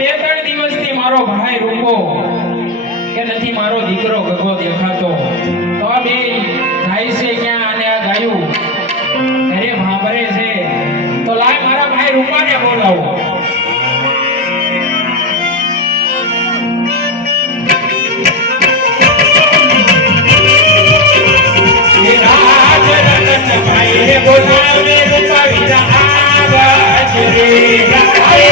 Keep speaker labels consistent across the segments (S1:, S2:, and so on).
S1: બે ત્રણ દિવસથી મારો ભાઈ રૂપો કે નથી મારો દીકરો ગગો દેખાતો તો આ બે જાય છે ક્યાં અને આ ગાયું ઘરે ભાંભરે છે તો લાય મારા ભાઈ રૂપાને બોલાવો એ રાજ રતન ભાઈ રે બોલાવે રૂપા વીરા આવાજ રે
S2: ભાઈ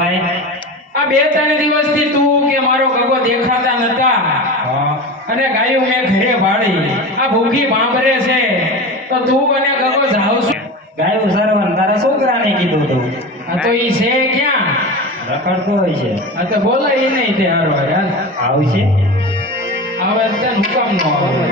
S2: ભાઈ
S1: આ બે ત્રણ દિવસથી તું કે મારો ગગો દેખાતા નતા. અને ગાયું મેં ઘરે ભાળી આ ભૂખી બાંભરે છે. તો તું અને ગગો જાવ છું
S2: ગાયું સરવન તારા છોકરાને કીધું તું.
S1: આ તો ઈ છે ક્યાં?
S2: રખડતો હોય છે.
S1: આ તો બોલાય ઈ નહીં તે હારો યાર
S2: આવશે?
S1: આવે તે હુકમ નો આવે.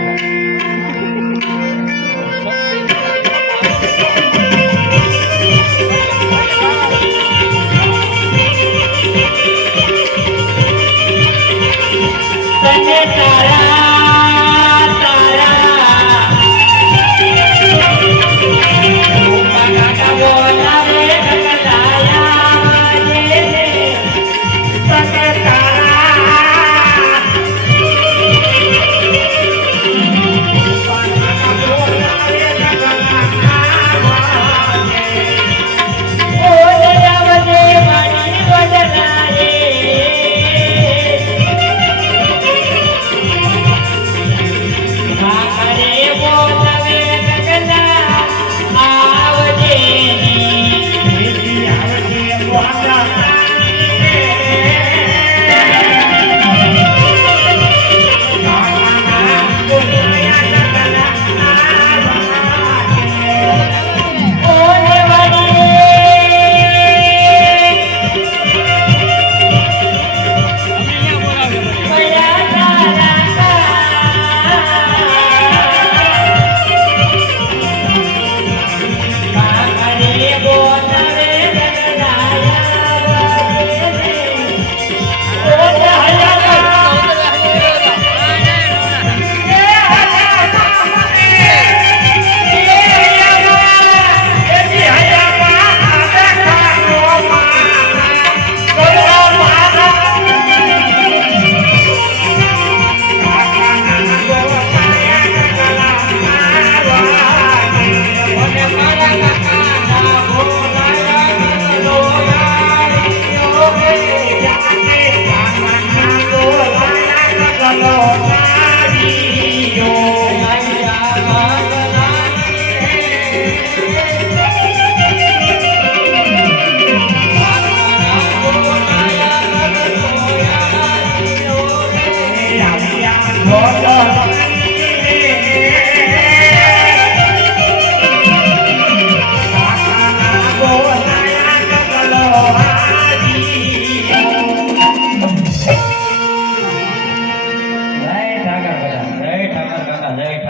S2: walked out.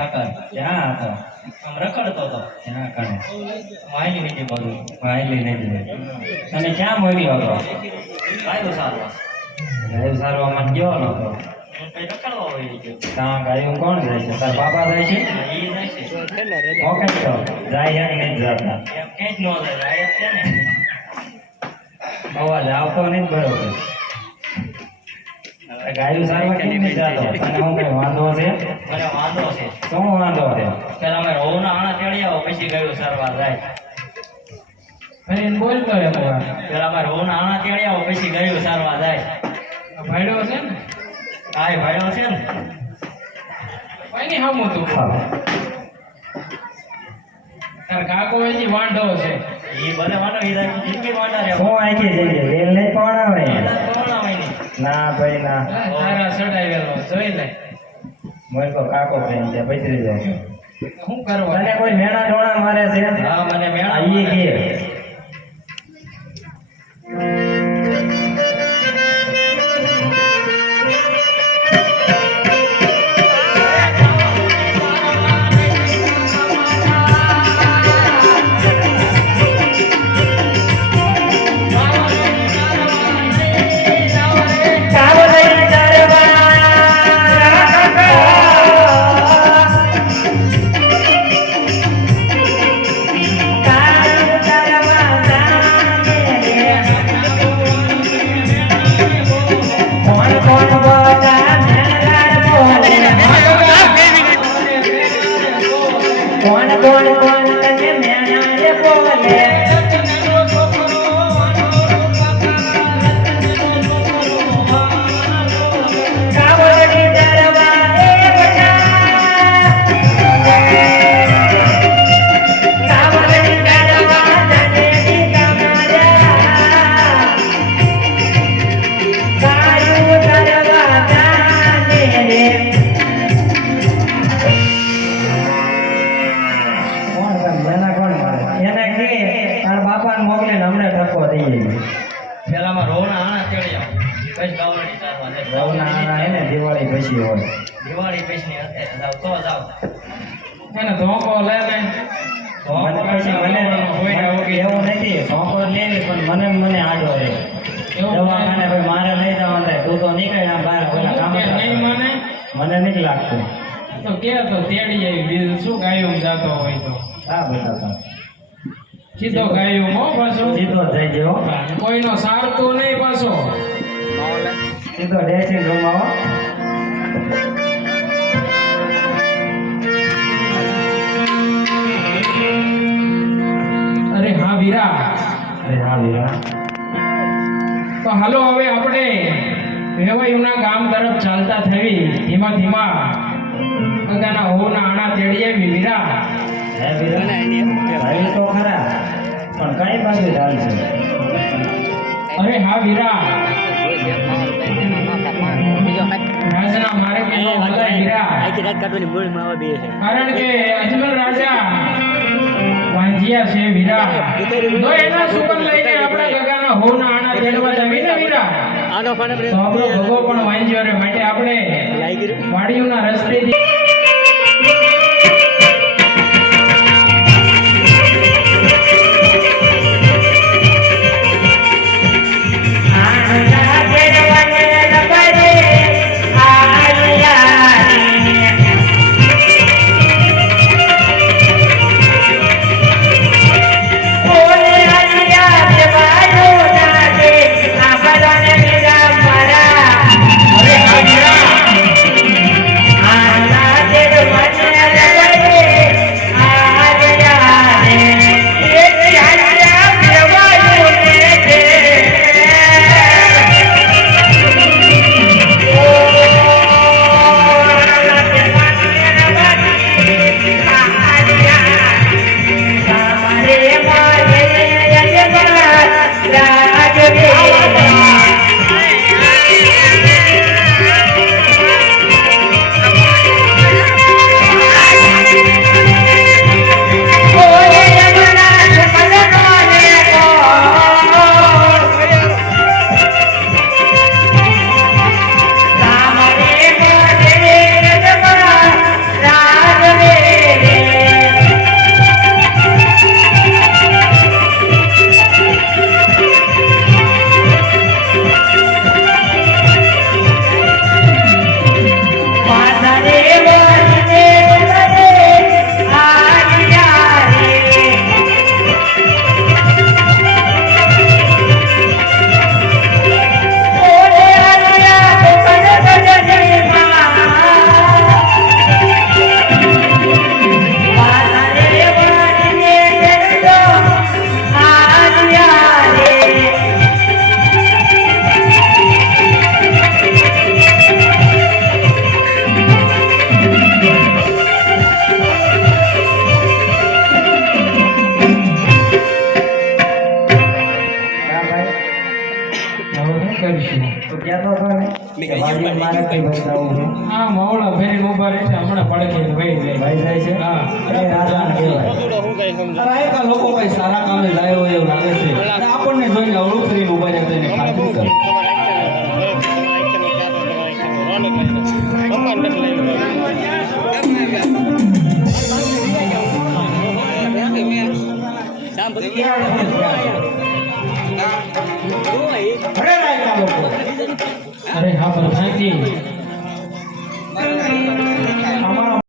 S2: ઠાકર
S3: ક્યાં હતો
S2: આમ રખડતો હતો
S3: ક્યાં કણે.
S2: વાયલી નીચે બધું.
S3: વાયલી નહીં તને ક્યાં મળ્યો હતો?
S2: ગયો
S3: નતો
S2: હું કઈ રખડવા હોય ગયો
S3: ત્યાં ગાયું કોણ જાય છે? તાર બાપા જાય છે? ઓકે તો. જાય યાર નહીં જતા.
S2: એમ ક્યાંય જ ન જાય જાય છે ને.
S3: અવાજ આવતો નહીં બરોબર. ગાયું સારી કેમ નહીં જતો. અને હું કઈ વાંધો છે?
S2: મને વાંધો છે.
S3: શું વાંધો છે?
S2: પેલા અમે રોવના આણા તેડી આવો પછી ગાયું સારવાર જાય
S1: એને બોલતો એક વાર.
S2: પેલા અમે રોવના આણા તેડી આવો પછી ગાયું સારવાર જાય
S1: ભાઈડો છે ને?
S2: કાંઈ ભાઈઓ છે ને.
S1: કોઈ નહીં હમું તું.
S3: હા.
S1: તાર કાકો એજી વાંઢો છે.
S2: એ ભલે વાંઢો એ રાખી જિંદગી વાંઢા રે
S3: શું આખી જઈએ રેલ નહીં પડાવે ના ભાઈ ના.
S1: તારા ગયો જોઈ લે.
S3: મોય તો કાકો થઈ ગયા પૈસરી જાય.
S1: શું કરવા
S3: તને કોઈ મેણા ડોણા મારે છે?
S2: હા મને
S3: આ
S2: મેળા
S3: ઈ કે.
S2: રવના
S3: એને દિવાળી પછી હોય.
S2: દિવાળી પછી ની હશે તો જાવ
S1: એને ધોકો લે લે
S3: મને પછી મને મને એવું નથી લેવી પણ મને મને આડો રહે દવાખાને ભાઈ મારે લઈ જવાનું થાય. તું તો નીકળે બહાર પેલા કામ
S1: માને?
S3: મને નથી લાગતું.
S1: તો કે તો તેડી આવી બીજું શું ગાયું જાતો હોય તો?
S3: હા બેટા
S1: સીધો ગાયું હો પાછો?
S3: સીધો થઈ ગયો.
S1: કોઈનો સારતો નહીં પાછો?
S3: સીધો ડેસિંગ રૂમ આવો
S1: અરે હા વીરા.
S3: અરે હા વીરા.
S1: તો હાલો હવે આપણે વેવાયુના ગામ તરફ ચાલતા થઈ ધીમા ધીમા. ગગાના હોના આણા તેડી આવી વીરા.
S3: હે વીરા. તો ખરા પણ કઈ બાજુ ચાલશે.
S1: અરે હા વીરા. કારણ કે અજમલ રાજા વાંજિયા છે વીરા આપણે વાડીઓના રસ્તેથી
S3: ભાઈ
S1: આ માવડા ફેરીને ઊભા રહે છે હમણાં પડખે ભાઈ જાય
S3: ભાઈ જાય છે
S1: હા.
S3: એ રાજા કહેવાય
S4: અરે એક લોકો કઈ સારા કામે લાયો એવું લાગે છે આપણને જોઈને અવળું કરીને ઊભા તેને ખાતરી કરે લોકો
S1: અરે હા પ્રધાનજી